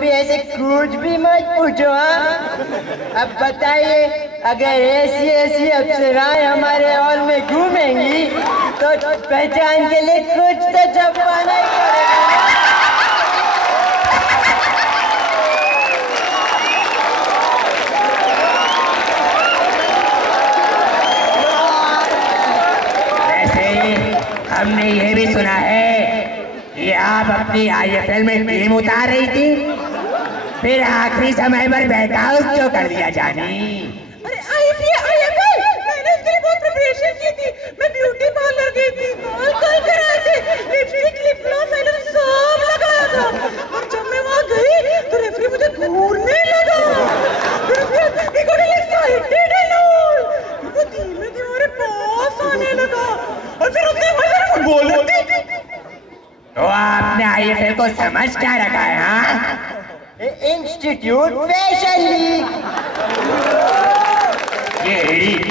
भी ऐसे कुछ भी मत पूछो। हाँ, अब बताइए, अगर ऐसी अप्सराएं हमारे हॉल में घूमेंगी तो पहचान के लिए कुछ तो छपवाना ही पड़ेगा। हमने ये भी सुना है कि आप अपनी IFL में टीम उतार रही थी, फिर आखिरी समय पर बैकआउट क्यों कर दिया जानी? अरे IFL मैंने इसके लिए बहुत प्रिपरेशन की थी। मैं ब्यूटी पार्लर गई थी, बाल कराए थे, लिपस्टिक लिप ग्लॉस आईलाइनर सब लगाया था। और जब मैं वहाँ गई तो रेफरी मुझे घूरने लगा। He got excited and all. वो धीमे-धीमे मेरे पास आने लगा और फिर उसने मुझे फुटबॉल दी। तो आपने IFL को समझ क्या रखा है? हाँ, इंस्टीट्यूट फैशन लीग। ये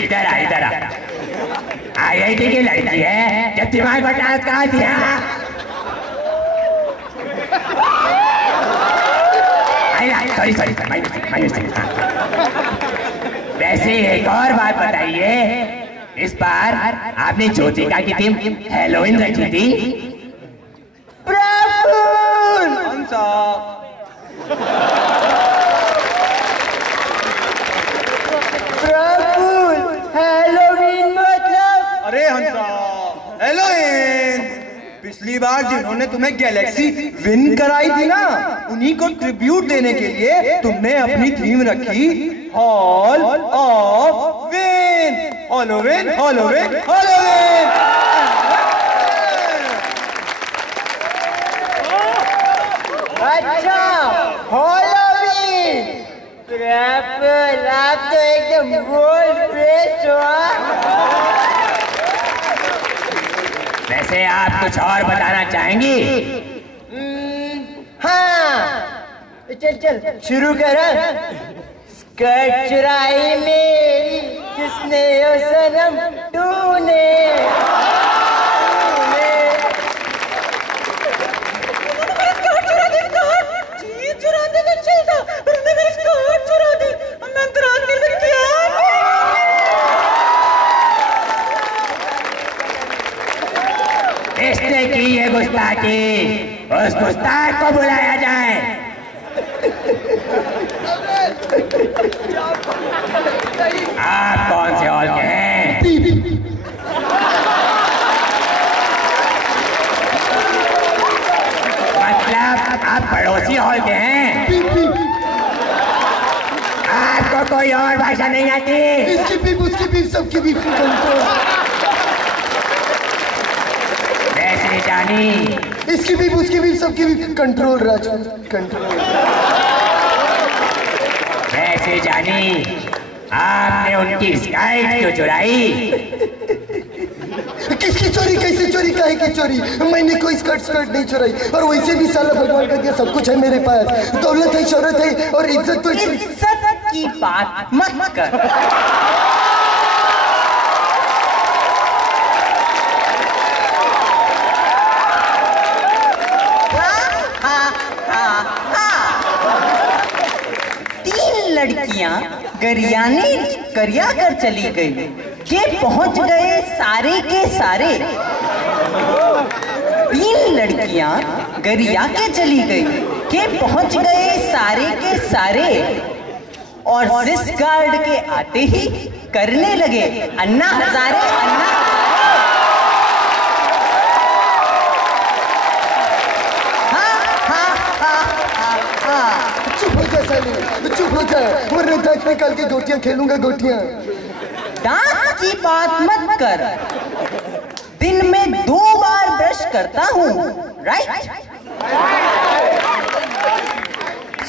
इधर आ IIT की लड़की है, जब दिमाग पर टास्क कहा दिया। सॉरी। वैसे एक और बात बताइए, इस बार आपने ज्योतिका की टीम हेलोइन रखी थी? प्रफुल्ल हेलोवीन मतलब? अरे हंसा, हेलोइन पिछली बार जिन्होंने तुम्हें गैलेक्सी विन कराई थी ना, उन्हीं को ट्रिब्यूट देने के लिए तुमने अपनी थीम रखी hall of win. Halloween Halloween Halloween. अच्छा, हॉलोवीन। प्रफुल्ल, आप तो एकदम वर्ल्ड बेस्ट हो। वैसे आप कुछ और बताना चाहेंगी? हाँ, चल शुरू कर। स्कर्ट चुराई मेरी किसने ओ सनम, तूने। चुराते तो चलता, पर उन्होंने मेरी स्कर्ट चुरा दी और मैं अंतराल के लिए क्या? इसने की ये गुस्ताखी, उस गुस्ताख को बुलाया जाए। आप कौन से हॉल के हैं? मतलब आप पड़ोसी हॉल के हैं? आपको कोई और भाषा नहीं आती? इसकी बीप, उसकी बीप, सबकी बीप कंट्रोल। वैसे जानी, इसकी बीप, उसकी बीप, सबकी बीप कंट्रोल। राजू कंट्रोल। वैसे जानी, आपने उनकी स्काइट क्यों चुराई? किसकी चोरी, कैसे चोरी, काहे की चोरी? मैंने कोई स्कर्ट नहीं चुराई। और वैसे भी साला भगवान का दिया सब कुछ है मेरे पास। दौलत है, शोहरत है और इज्जत तो। इज्जत की बात मत कर। तीन लड़कियां गरियाने गरिया कर चली गई के पहुंच गए सारे के सारे। तीन लड़कियां गरिया के चली गई के पहुंच गए सारे के सारे। और जिस गार्ड के आते ही करने लगे अन्ना हजारे अन्ना। चुप हो जा साले, चुप हो जा, वरना दांत निकाल के गोटियां खेलूंगा। गोटियां दांत की बात मत कर। दिन में 2 बार ब्रश करता हूँ, राइट?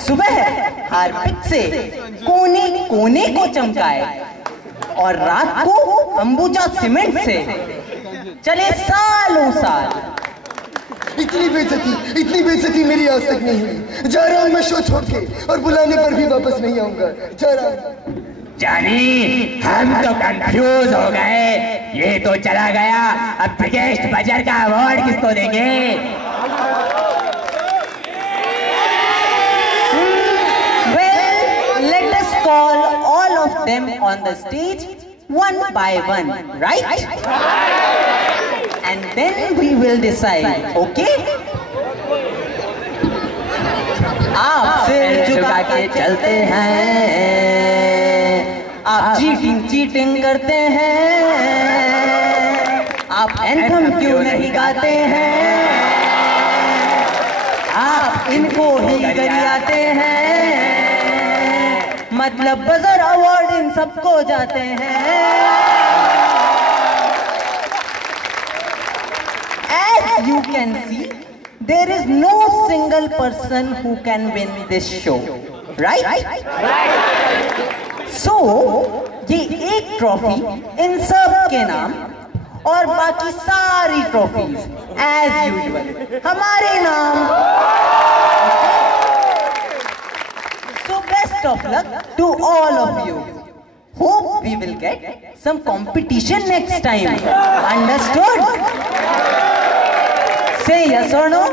सुबह हार्पिक से कोने कोने को चमकाए और रात को अंबुजा सीमेंट से चले सालों साल। इतनी बेइज्जती मेरी आज तक नहीं हुई। जा रहा हूँ मैं शो छोड़ के, और बुलाने पर भी वापस नहीं आऊंगा। जा रहा हूँ। जानी, हम तो कंफ्यूज हो गए। ये तो चला गया, अब बिगेस्ट बजर का अवार्ड किसको देंगे? call all of them on the stage one by one, right? And then we will decide, okay? आप सिर झुका के चलते हैं, आप चीटिंग करते हैं, आप एंथम क्यों नहीं गाते हैं, आप इनको ही गरियाते हैं, मतलब बजर अवार्ड इन सबको जाते हैं। As you can see, there is no single person who can win this show, right? So, ये एक ट्रॉफी इन सब के नाम और बाकी सारी ट्रॉफीज as usual हमारे नाम। So best of luck to all of you. Hope we will get some competition next time. Understood? Say yes or no?